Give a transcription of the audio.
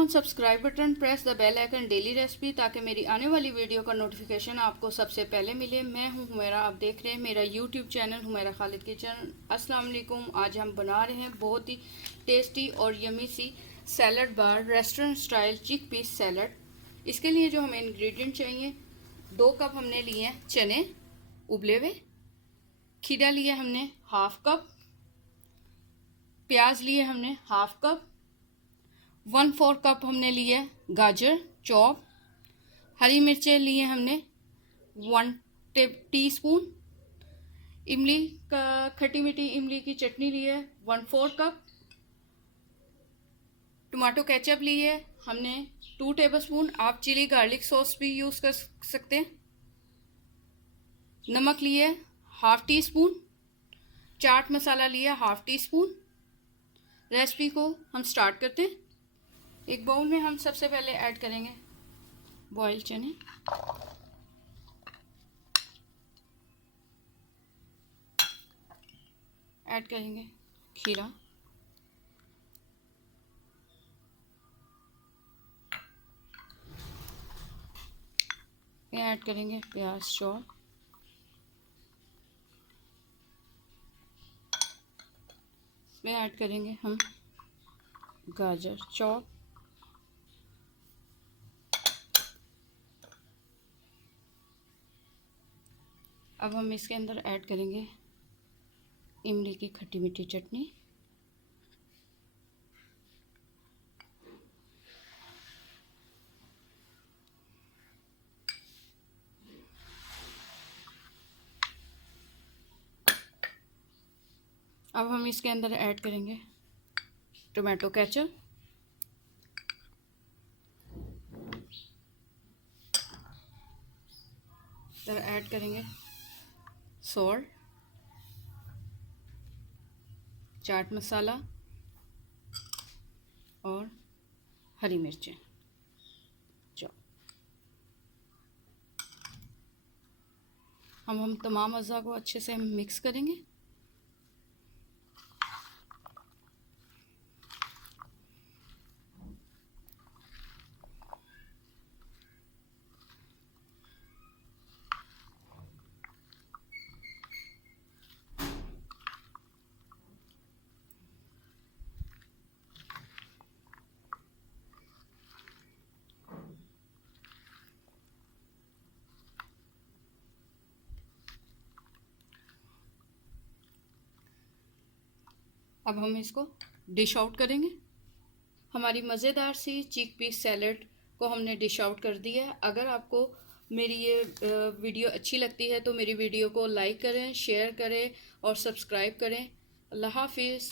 On subscribe button, press the bell icon daily recipe, ताकि मेरी आने वाली वीडियो का नोटिफिकेशन आपको सबसे पहले मिले। मैं हूं हुमैरा, आप देख रहे हैं मेरा YouTube channel Humaira Khalid kitchen. अस्सलाम वालेकुम। आज हम बना रहे हैं बहुत ही टेस्टी और यमी सी सैलड बार, रेस्टोरेंट स्टाइल चिक पीस सैलड। इसके लिए जो हमें इंग्रेडिएंट चाहिए, 2 कप हमने लिए हैं चने उबले हुए, खीरा लिया हमने हाफ कप, प्याज लिए हमने हाफ कप, 1/4 कप हमने लिया गाजर चॉप, हरी मिर्चें लिए हमने 1 टीस्पून, इमली का खट्टी मीठी इमली की चटनी ली है 1/4 कप, टमाटो केचप ली है हमने 2 टेबलस्पून। आप चिली गार्लिक सॉस भी यूज़ कर सकते हैं। नमक लिए half tea spoon, chaat masala लिया हाफ टी स्पून। रेसिपी को हम स्टार्ट करते हैं। एक बाउल में हम सबसे पहले ऐड करेंगे बॉयल चने, ऐड करेंगे खीरा, ऐड करेंगे प्याज चॉप, इसमें ऐड करेंगे हम गाजर चॉप, अब हम इसके अंदर ऐड करेंगे इमली की खट्टी मीठी चटनी, अब हम इसके अंदर ऐड करेंगे टोमेटो केचप, फिर ऐड करेंगे सॉल्ट, चाट मसाला और हरी मिर्चें। हम तमाम अज़ा को अच्छे से मिक्स करेंगे। अब हम इसको डिश आउट करेंगे। हमारी मज़ेदार सी चिक पीस सैलड को हमने डिश आउट कर दिया है। अगर आपको मेरी ये वीडियो अच्छी लगती है तो मेरी वीडियो को लाइक करें, शेयर करें और सब्सक्राइब करें। अल्लाह हाफिज़।